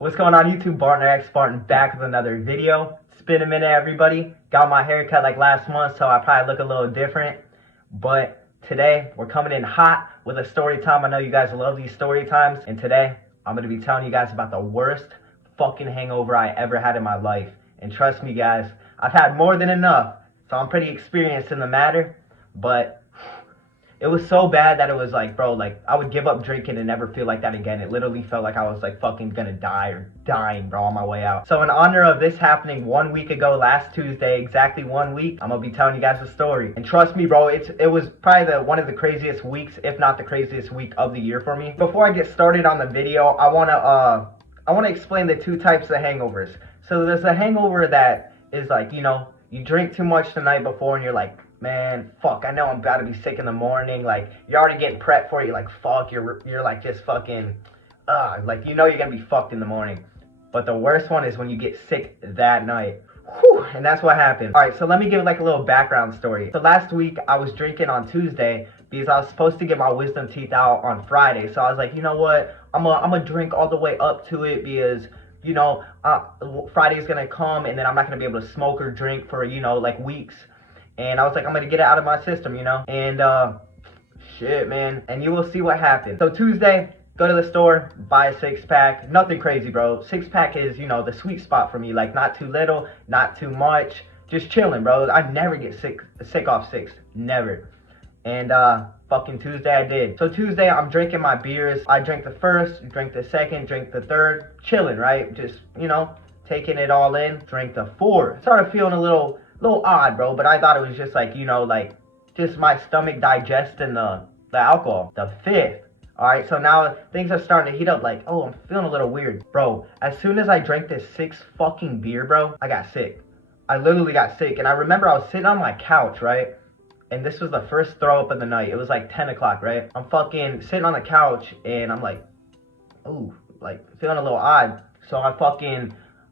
What's going on YouTube? Barton or xBarton back with another video. It's been a minute, everybody. Got my hair cut like last month, so I probably look a little different. But today, we're coming in hot with a story time. I know you guys love these story times. And today, I'm going to be telling you guys about the worst fucking hangover I ever had in my life. And trust me, guys, I've had more than enough. So I'm pretty experienced in the matter. But it was so bad that it was like, bro, like, I would give up drinking and never feel like that again. It literally felt like I was like fucking gonna die or dying, bro, on my way out. So in honor of this happening 1 week ago, last Tuesday, exactly 1 week, I'm gonna be telling you guys the story. And trust me, bro, it was probably one of the craziest weeks, if not the craziest week of the year for me. Before I get started on the video, I wanna explain the two types of hangovers. So there's a hangover that is like, you know, you drink too much the night before and you're like, man, fuck, I know I'm about to be sick in the morning. Like, you're already getting prepped for it. You're like, fuck, you're like just fucking, like, you know you're gonna be fucked in the morning. But the worst one is when you get sick that night. Whew, and that's what happened. All right, so let me give like a little background story. So last week, I was drinking on Tuesday because I was supposed to get my wisdom teeth out on Friday. So I was like, you know what? I'm gonna drink all the way up to it because, you know, Friday's gonna come and then I'm not gonna be able to smoke or drink for, you know, like weeks. And I was like, I'm gonna get it out of my system, you know? And shit, man. And you will see what happened. So Tuesday, go to the store, buy a 6-pack. Nothing crazy, bro. 6-pack is, you know, the sweet spot for me. Like, not too little, not too much. Just chilling, bro. I never get sick off 6. Never. And fucking Tuesday I did. So Tuesday I'm drinking my beers. I drank the first, drank the second, drank the third. Chilling, right? Just, you know, taking it all in. Drank the fourth. Started feeling a little odd, bro, but I thought it was just like, you know, like just my stomach digesting the alcohol. The fifth. All right, so now things are starting to heat up. Like, oh, I'm feeling a little weird, bro. As soon as I drank this 6 fucking beer, bro, I got sick. I literally got sick. And I remember I was sitting on my couch, right? And this was the first throw up of the night. It was like 10 o'clock, right? I'm fucking sitting on the couch and I'm like, ooh, like feeling a little odd. So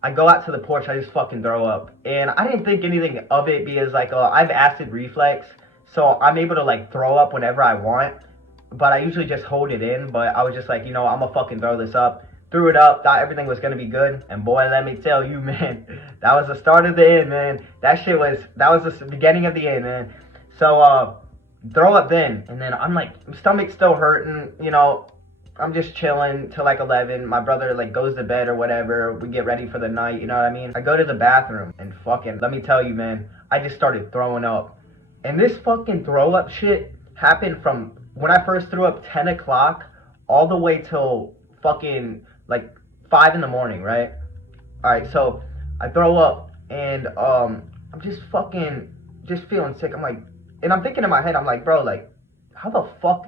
I go out to the porch, I just fucking throw up. And I didn't think anything of it because, like, I have acid reflux. So I'm able to, like, throw up whenever I want. But I usually just hold it in. But I was just like, you know, I'm gonna fucking throw this up. Threw it up, thought everything was gonna be good. And boy, let me tell you, man, that was the start of the end, man. That was the beginning of the end, man. So, throw up then. And then I'm like, stomach's still hurting, you know. I'm just chilling till like 11. My brother like goes to bed or whatever. We get ready for the night, you know what I mean? I go to the bathroom and fucking, let me tell you, man, I just started throwing up. And this fucking throw up shit happened from when I first threw up 10 o'clock all the way till fucking like 5 in the morning, right? Alright, so I throw up and I'm just feeling sick. I'm like, and I'm thinking in my head, I'm like, bro, like, how the fuck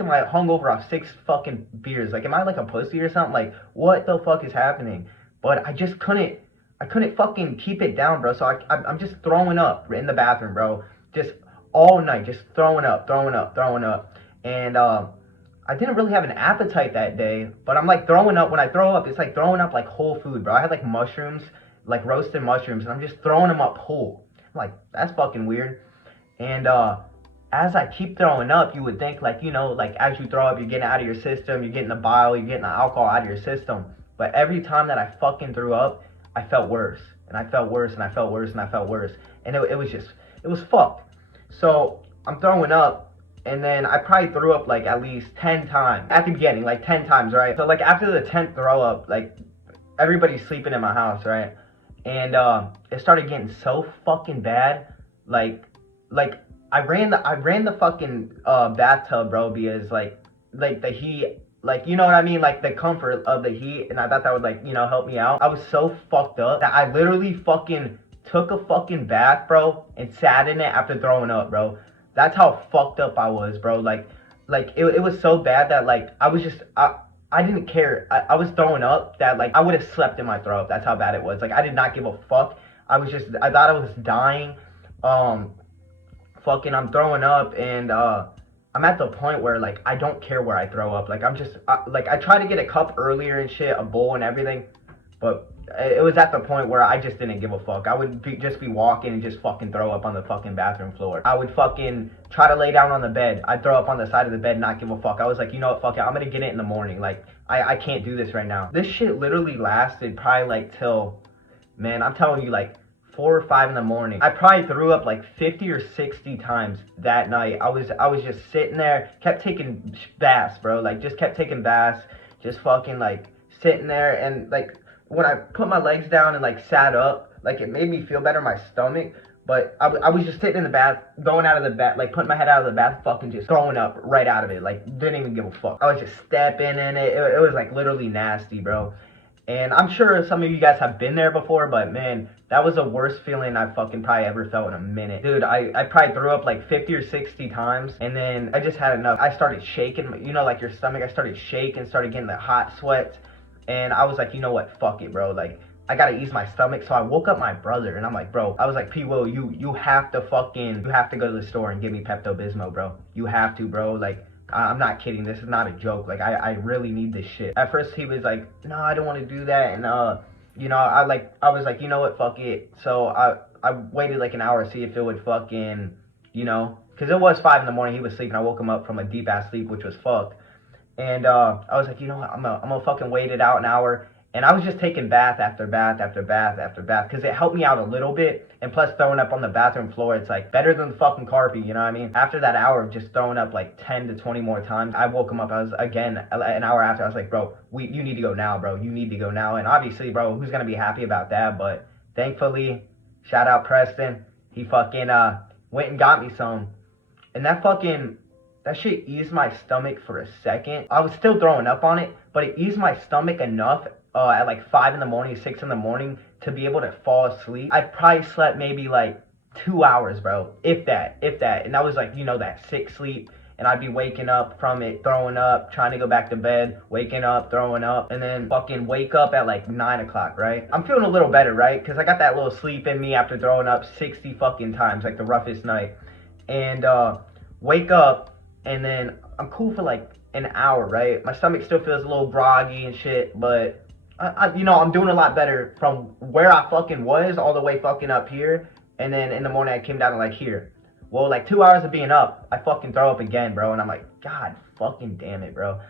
am I hungover off 6 fucking beers? Like, am I like a pussy or something? Like, what the fuck is happening? But I couldn't fucking keep it down, bro. So I'm just throwing up in the bathroom, bro. Just all night, just throwing up. And I didn't really have an appetite that day, but I'm like throwing up. When I throw up, it's like throwing up like whole food, bro. I had like mushrooms, like roasted mushrooms, and I'm just throwing them up whole. I'm like, that's fucking weird. And as I keep throwing up, you would think, like, you know, like, as you throw up, you're getting it out of your system, you're getting the bile, you're getting the alcohol out of your system. But every time that I fucking threw up, I felt worse. And I felt worse, and I felt worse, and I felt worse. And it was fucked. So, I'm throwing up, and then I probably threw up, like, at least 10 times. At the beginning, like, 10 times, right? So, like, after the 10th throw up, like, everybody's sleeping in my house, right? And it started getting so fucking bad, like, I ran the fucking bathtub, bro, because like the heat, like, you know what I mean, like the comfort of the heat, and I thought that would, like, you know, help me out. I was so fucked up that I literally fucking took a fucking bath, bro, and sat in it after throwing up, bro. That's how fucked up I was, bro. Like it was so bad that, like, I didn't care. I was throwing up that, like, I would have slept in my throw up. That's how bad it was. Like, I did not give a fuck. I thought I was dying. Fucking, I'm throwing up, and I'm at the point where, like, I don't care where I throw up. Like, like, I try to get a cup earlier and shit, a bowl and everything, but it was at the point where I just didn't give a fuck. I would just be walking and just fucking throw up on the fucking bathroom floor. I would fucking try to lay down on the bed. I'd throw up on the side of the bed, not give a fuck. I was like, you know what, fuck it, I'm gonna get it in the morning. Like, I can't do this right now. This shit literally lasted probably like till, man, I'm telling you, like 4 or 5 in the morning. I probably threw up like 50 or 60 times that night. I was just sitting there, kept taking baths, bro. Like just kept taking baths, just fucking like sitting there. And like when I put my legs down and like sat up, like it made me feel better in my stomach. But I was just sitting in the bath, going out of the bath, like putting my head out of the bath, fucking just throwing up right out of it. Like didn't even give a fuck. I was just stepping in it. It was like literally nasty, bro. And I'm sure some of you guys have been there before, but man, that was the worst feeling I've fucking probably ever felt in a minute. Dude, I probably threw up like 50 or 60 times, and then I just had enough. I started shaking, you know, like your stomach. I started shaking, started getting the hot sweats, and I was like, you know what, fuck it, bro. Like, I gotta ease my stomach. So I woke up my brother, and I'm like, bro, I was like, P. Will, you have to go to the store and give me Pepto-Bismol, bro. You have to, bro. Like, I'm not kidding. This is not a joke. Like, I really need this shit. At first, he was like, no, I don't want to do that. And, you know, I was like, you know what, fuck it. So I waited like an hour to see if it would fucking, you know, because it was 5 in the morning. He was sleeping. I woke him up from a deep ass sleep, which was fucked. And I was like, you know what, I'm gonna fucking wait it out an hour. And I was just taking bath after bath after bath after bath because it helped me out a little bit. And plus throwing up on the bathroom floor, it's like better than the fucking carpet, you know what I mean? After that hour of just throwing up like 10 to 20 more times, I woke him up. I was, again, an hour after, I was like, bro, you need to go now, bro. You need to go now. And obviously, bro, who's gonna be happy about that? But thankfully, shout out Preston. He fucking went and got me some. And that shit eased my stomach for a second. I was still throwing up on it, but it eased my stomach enough at like 5 in the morning, 6 in the morning to be able to fall asleep. I probably slept maybe like 2 hours, bro. If that. And that was like, you know, that sick sleep. And I'd be waking up from it, throwing up, trying to go back to bed, waking up, throwing up, and then fucking wake up at like 9 o'clock, right? I'm feeling a little better, right? Because I got that little sleep in me after throwing up 60 fucking times, like the roughest night. And wake up, and then I'm cool for like an hour, right? My stomach still feels a little groggy and shit, but you know, I'm doing a lot better from where I fucking was all the way fucking up here. And then in the morning I came down to like here. Well, like 2 hours of being up, I fucking throw up again, bro. And I'm like, God fucking damn it, bro.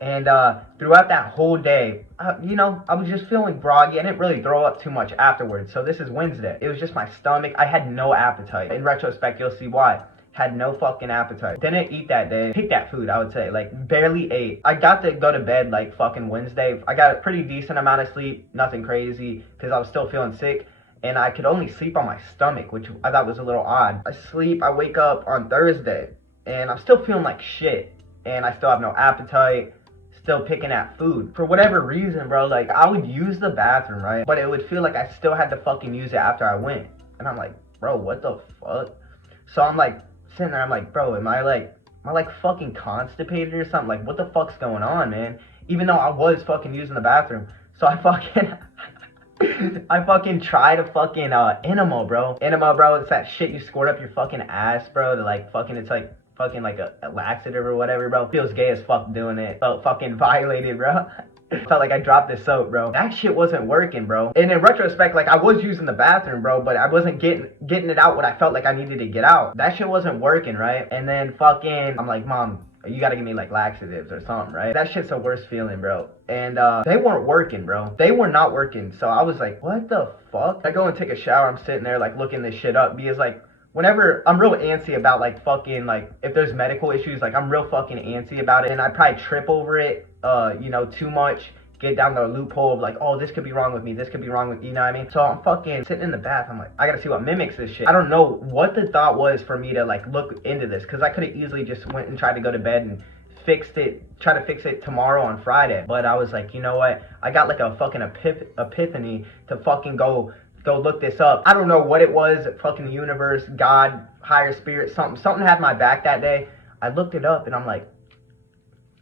And throughout that whole day, you know, I was just feeling groggy. I didn't really throw up too much afterwards. So this is Wednesday. It was just my stomach. I had no appetite. In retrospect, you'll see why. Had no fucking appetite. Didn't eat that day. Picked that food, I would say. Like, barely ate. I got to go to bed, like, fucking Wednesday. I got a pretty decent amount of sleep. Nothing crazy, because I was still feeling sick. And I could only sleep on my stomach, which I thought was a little odd. I wake up on Thursday, and I'm still feeling like shit. And I still have no appetite. Still picking at food. For whatever reason, bro, like, I would use the bathroom, right? But it would feel like I still had to fucking use it after I went. And I'm like, bro, what the fuck? So I'm like, sitting there, I'm like, bro, am I fucking constipated or something? Like, what the fuck's going on, man? Even though I was fucking using the bathroom. So I fucking tried a fucking enema, bro. Enema, bro, it's that shit you squirt up your fucking ass, bro, to like fucking, it's like fucking like a laxative or whatever, bro. Feels gay as fuck doing it. Felt fucking violated, bro. Felt like I dropped the soap, bro. That shit wasn't working, bro. And in retrospect, like, I was using the bathroom, bro, but I wasn't getting it out what I felt like I needed to get out. That shit wasn't working, right? And then fucking, I'm like, Mom, you gotta give me like laxatives or something, right? That shit's the worst feeling, bro. And they weren't working, bro. They were not working. So I was like, what the fuck? I go and take a shower. I'm sitting there like looking this shit up because like, whenever I'm real antsy about like fucking like if there's medical issues, like I'm real fucking antsy about it, and I probably trip over it you know, too much, get down the loophole of like, oh, this could be wrong with me, this could be wrong with, you know what I mean? So I'm fucking sitting in the bath, I'm like, I gotta see what mimics this shit. I don't know what the thought was for me to like look into this, because I could have easily just went and tried to go to bed and try to fix it tomorrow on Friday. But I was like, you know what, I got like a fucking epiphany to fucking go look this up. I don't know what it was, fucking universe, God, higher spirit, something had my back that day. I looked it up and I'm like,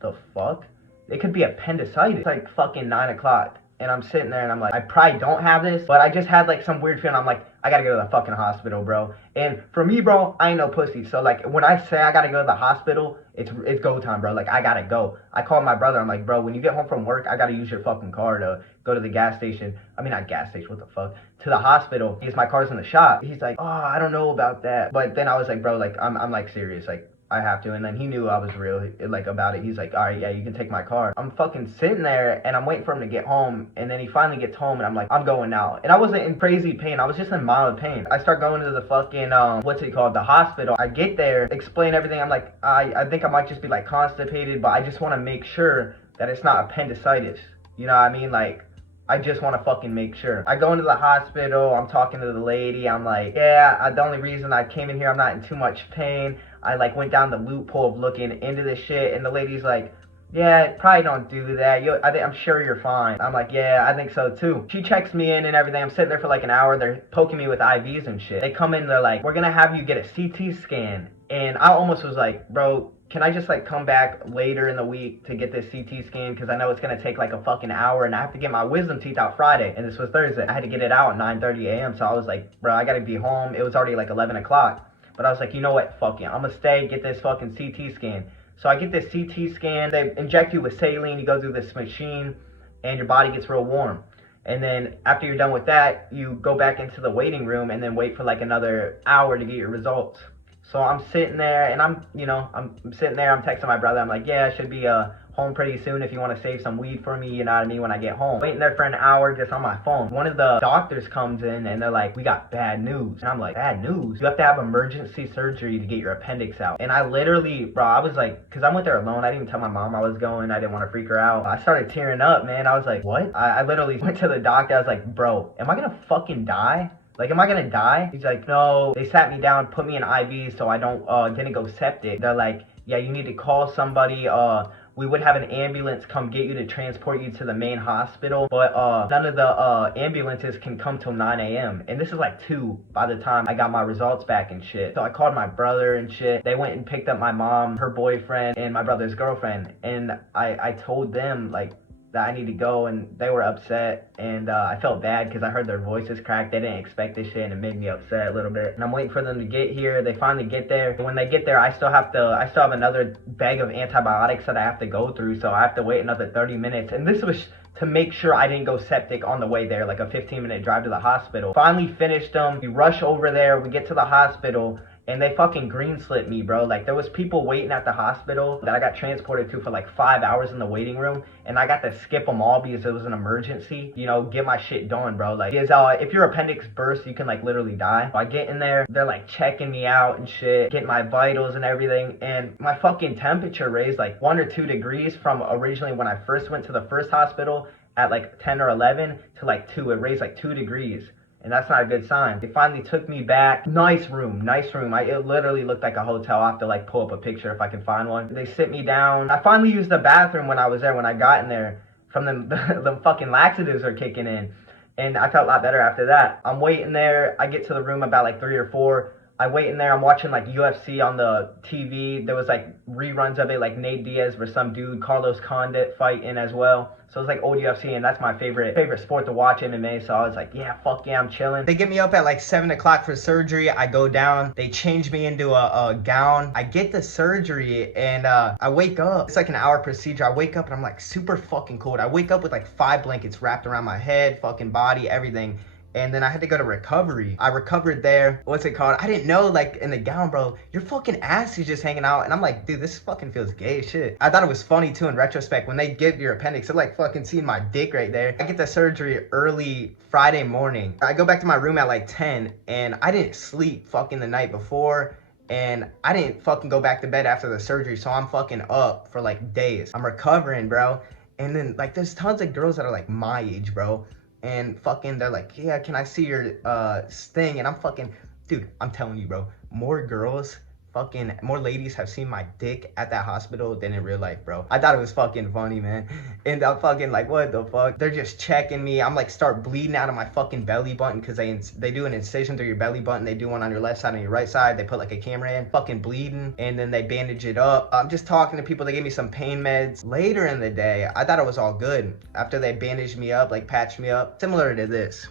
the fuck? It could be appendicitis. It's like fucking 9 o'clock. And I'm sitting there and I'm like, I probably don't have this, but I just had like some weird feeling. I'm like, I gotta go to the fucking hospital, bro. And for me, bro, I ain't no pussy. So like, when I say I gotta go to the hospital, it's go time, bro. Like, I gotta go. I called my brother. I'm like, bro, when you get home from work, I gotta use your fucking car to go to the gas station. I mean, not gas station, what the fuck? To the hospital, because my car's in the shop. He's like, oh, I don't know about that. But then I was like, bro, like, I'm like serious. Like, I have to. And then he knew I was real, like, about it. He's like, all right, yeah, you can take my car. I'm fucking sitting there and I'm waiting for him to get home. And then he finally gets home and I'm like, I'm going now. And I wasn't in crazy pain. I was just in mild pain. I start going to the fucking, what's it called? The hospital. I get there, explain everything. I'm like, I think I might just be like constipated, but I just want to make sure that it's not appendicitis. You know what I mean? Like, I just want to fucking make sure. I go into the hospital, I'm talking to the lady, I'm like, yeah, the only reason I came in here, I'm not in too much pain. I like went down the loophole of looking into this shit, and the lady's like, yeah, probably don't do that. I'm sure you're fine. I'm like, yeah, I think so too. She checks me in and everything. I'm sitting there for like an hour. They're poking me with IVs and shit. They come in, they're like, we're gonna have you get a CT scan. And I almost was like, bro, can I just like come back later in the week to get this CT scan? Because I know it's gonna take like a fucking hour and I have to get my wisdom teeth out Friday. And this was Thursday. I had to get it out at 9:30 a.m. So I was like, bro, I gotta be home. It was already like 11 o'clock. But I was like, you know what? Fuck it. I'm gonna stay, get this fucking CT scan. So I get this CT scan. They inject you with saline. You go through this machine and your body gets real warm. And then after you're done with that, you go back into the waiting room and then wait for like another hour to get your results. So I'm sitting there and I'm sitting there, I'm texting my brother. I'm like, yeah, I should be home pretty soon if you want to save some weed for me, you know what I mean, when I get home. Waiting there for an hour just on my phone. One of the doctors comes in and they're like, we got bad news. And I'm like, bad news? You have to have emergency surgery to get your appendix out. And I literally, bro, I was like, because I went there alone. I didn't even tell my mom I was going. I didn't want to freak her out. I started tearing up, man. I was like, what? I literally went to the doctor. I was like, bro, am I gonna fucking die? Like, am I gonna die? He's like, no. They sat me down, put me in IV so I didn't go septic. They're like, yeah, you need to call somebody. We would have an ambulance come get you to transport you to the main hospital, but none of the ambulances can come till 9 a.m. And this is like 2 by the time I got my results back and shit. So I called my brother and shit. They went and picked up my mom, her boyfriend, and my brother's girlfriend. And I told them, like, that I need to go, and they were upset, and I felt bad because I heard their voices crack. They didn't expect this shit, and it made me upset a little bit. And I'm waiting for them to get here. They finally get there, and when they get there, I still have another bag of antibiotics that I have to go through, so I have to wait another 30 minutes. And this was to make sure I didn't go septic on the way there, like a 15-minute drive to the hospital. Finally finished them. We rush over there. We get to the hospital. And they fucking green slit me, bro. Like, there was people waiting at the hospital that I got transported to for like 5 hours in the waiting room. And I got to skip them all because it was an emergency. You know, get my shit done, bro. Like, because if your appendix bursts, you can like literally die. So I get in there, they're like checking me out and shit, getting my vitals and everything. And my fucking temperature raised like 1 or 2 degrees from originally when I first went to the first hospital at like 10 or 11 to like 2. It raised like 2 degrees. And that's not a good sign. They finally took me back. Nice room. It literally looked like a hotel. I'll have to like pull up a picture if I can find one. They sit me down. I finally used the bathroom when I was there, when I got in there from the fucking laxatives are kicking in. And I felt a lot better after that. I'm waiting there. I get to the room about like 3 or 4. I wait in there. I'm watching like UFC on the TV. There was like reruns of it, like Nate Diaz versus some dude, Carlos Condit fighting as well. So it's like old UFC, and that's my favorite sport to watch, MMA. So I was like, yeah, fuck yeah, I'm chilling. They get me up at like 7 o'clock for surgery. I go down. They change me into a gown. I get the surgery, and I wake up. It's like an hour procedure. I wake up, and I'm like super fucking cold. I wake up with like 5 blankets wrapped around my head, fucking body, everything. And then I had to go to recovery. I recovered there. What's it called? I didn't know, like, in the gown, bro, your fucking ass is just hanging out. And I'm like, dude, this fucking feels gay as shit. I thought it was funny, too, in retrospect. When they give your appendix, they're like fucking seeing my dick right there. I get the surgery early Friday morning. I go back to my room at like 10, and I didn't sleep fucking the night before. And I didn't fucking go back to bed after the surgery, so I'm fucking up for like days. I'm recovering, bro. And then, like, there's tons of girls that are like my age, bro. And fucking, they're like, yeah, can I see your thing? And I'm fucking, dude, I'm telling you, bro, more ladies have seen my dick at that hospital than in real life, bro. I thought it was fucking funny, man. And I'm fucking like, what the fuck? They're just checking me. I'm like, start bleeding out of my fucking belly button, because they do an incision through your belly button. They do one on your left side and your right side. They put like a camera in, fucking bleeding, and then they bandage it up. I'm just talking to people. They gave me some pain meds. Later in the day, I thought it was all good. After they bandaged me up, like patched me up, similar to this,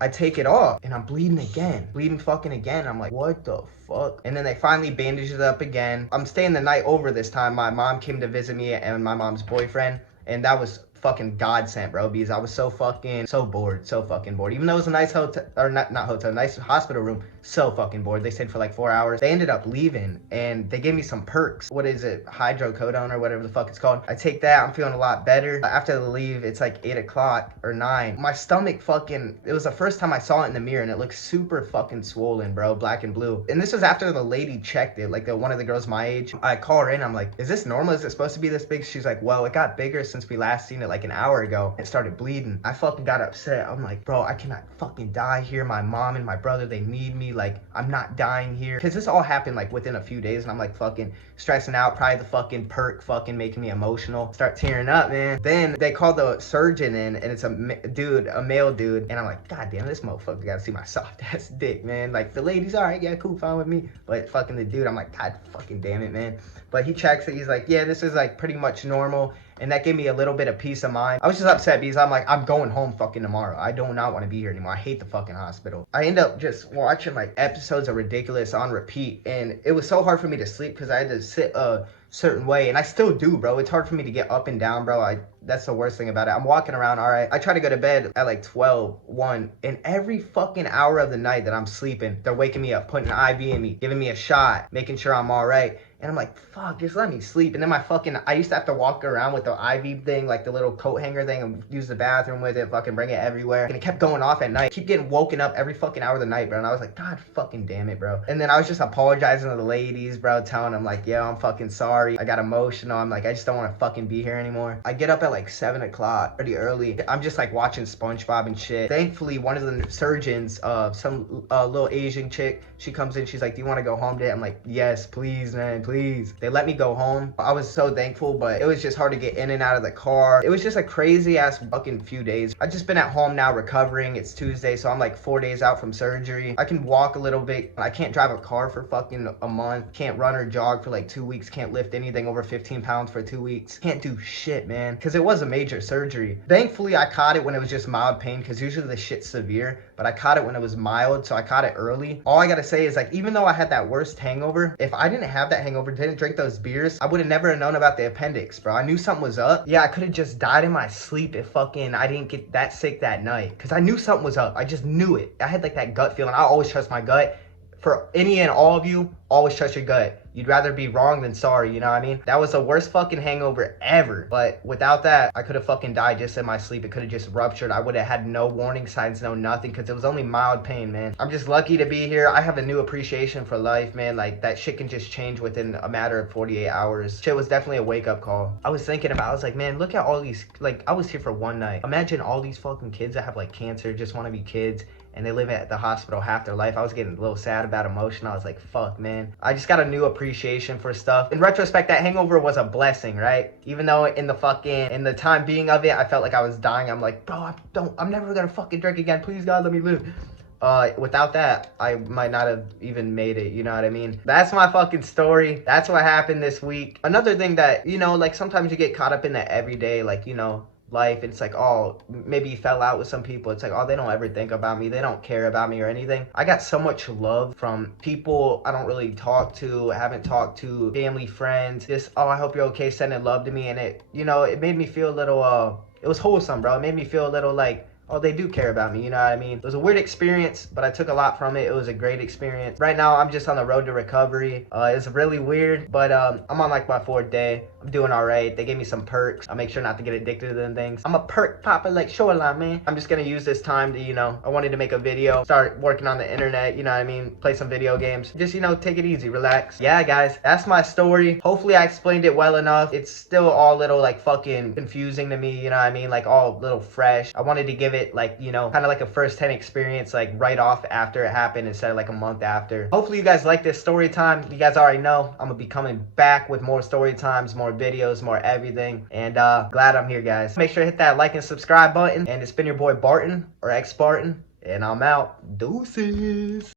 I take it off and I'm bleeding again. Bleeding fucking again. I'm like, what the fuck? And then they finally bandaged it up again. I'm staying the night over this time. My mom came to visit me and my mom's boyfriend. And that was fucking godsend, bro, because I was so bored, so fucking bored. Even though it was a nice hotel, or not hotel, nice hospital room, so fucking bored. They stayed for like 4 hours. They ended up leaving, and they gave me some perks. What is it? Hydrocodone or whatever the fuck it's called. I take that. I'm feeling a lot better. After the leave, it's like 8 o'clock or 9. My stomach fucking, it was the first time I saw it in the mirror, and it looked super fucking swollen, bro, black and blue. And this was after the lady checked it, like one of the girls my age. I call her in. I'm like, is this normal? Is it supposed to be this big? She's like, well, it got bigger since we last seen it like an hour ago. It started bleeding. I fucking got upset. I'm like, bro, I cannot fucking die here. My mom and my brother, they need me. Like, I'm not dying here. Because this all happened like within a few days, and I'm like fucking stressing out. Probably the fucking perk fucking making me emotional. Start tearing up, man. Then they called the surgeon in, and it's a male dude. And I'm like, god damn, this motherfucker gotta see my soft ass dick, man. Like, the lady's alright, yeah, cool, fine with me. But fucking the dude, I'm like, god fucking damn it, man. But he checks it. He's like, yeah, this is like pretty much normal. And that gave me a little bit of peace of mind. I was just upset because I'm like, I'm going home fucking tomorrow. I do not want to be here anymore. I hate the fucking hospital. I end up just watching like episodes of Ridiculous on repeat. And it was so hard for me to sleep because I had to sit a certain way. And I still do, bro. It's hard for me to get up and down, bro. That's the worst thing about it. I'm walking around, all right. I try to go to bed at like 12, 1. And every fucking hour of the night that I'm sleeping, they're waking me up, putting an IV in me, giving me a shot, making sure I'm all right. And I'm like, fuck, just let me sleep. And then I used to have to walk around with the IV thing, like the little coat hanger thing, and use the bathroom with it, fucking bring it everywhere. And it kept going off at night. Keep getting woken up every fucking hour of the night, bro. And I was like, god fucking damn it, bro. And then I was just apologizing to the ladies, bro, telling them like, yo, I'm fucking sorry. I got emotional. I'm like, I just don't want to fucking be here anymore. I get up at like 7 o'clock, pretty early. I'm just like watching SpongeBob and shit. Thankfully, one of the surgeons, some little Asian chick, she comes in, she's like, do you want to go home today? I'm like, yes, please, man, please. They let me go home. I was so thankful, but it was just hard to get in and out of the car. It was just a crazy ass fucking few days. I've just been at home now recovering. It's Tuesday, so I'm like 4 days out from surgery. I can walk a little bit. I can't drive a car for fucking a month. Can't run or jog for like 2 weeks. Can't lift anything over 15 pounds for 2 weeks. Can't do shit, man, because it was a major surgery. Thankfully, I caught it when it was just mild pain, because usually the shit's severe, but I caught it when it was mild, so I caught it early. All I gotta say is, like, even though I had that worst hangover, if I didn't have that hangover, didn't drink those beers, I would have never known about the appendix, bro. I knew something was up. Yeah, I could have just died in my sleep if fucking I didn't get that sick that night, because I knew something was up. I just knew it. I had like that gut feeling. I always trust my gut. For any and all of you, always trust your gut. You'd rather be wrong than sorry, you know what I mean? That was the worst fucking hangover ever. But without that, I could have fucking died just in my sleep. It could have just ruptured. I would have had no warning signs, no nothing, because it was only mild pain, man. I'm just lucky to be here. I have a new appreciation for life, man. Like, that shit can just change within a matter of 48 hours. Shit was definitely a wake-up call. I was thinking about, I was like, man, look at all these, like, I was here for one night. Imagine all these fucking kids that have, like, cancer, just want to be kids, and they live at the hospital half their life. I was getting a little sad about emotion. I was like, fuck, man. I just got a new appreciation for stuff. In retrospect, that hangover was a blessing, right? Even though in the time being of it, I felt like I was dying. I'm like, bro, I'm never gonna fucking drink again. Please, God, let me live. Without that, I might not have even made it, you know what I mean? That's my fucking story. That's what happened this week. Another thing that, you know, like, sometimes you get caught up in the everyday, like, you know, life. It's like, oh, maybe you fell out with some people. It's like, oh, they don't ever think about me. They don't care about me or anything. I got so much love from people I don't really talk to, haven't talked to, family, friends. Just, oh, I hope you're okay, sending love to me. And it, you know, it made me feel a little, it was wholesome, bro. It made me feel a little like, oh, they do care about me, you know what I mean? It was a weird experience, but I took a lot from it. It was a great experience. Right now, I'm just on the road to recovery. It's really weird, but I'm on like my 4th day. I'm doing all right. They gave me some perks. I'll make sure not to get addicted to them things. I'm a perk popper like Shoreline, man. I'm just gonna use this time to, you know, I wanted to make a video, start working on the internet, you know what I mean? Play some video games. Just, you know, take it easy, relax. Yeah, guys, that's my story. Hopefully I explained it well enough. It's still all little like fucking confusing to me, you know what I mean? Like all little fresh. I wanted to give it like, you know, kind of like a first-hand experience, like right off after it happened instead of like a month after. Hopefully you guys like this story time. You guys already know I'm gonna be coming back with more story times, more videos, more everything, and glad I'm here, guys. Make sure to hit that like and subscribe button, and it's been your boy Barton, or xBarton, and I'm out. Deuces.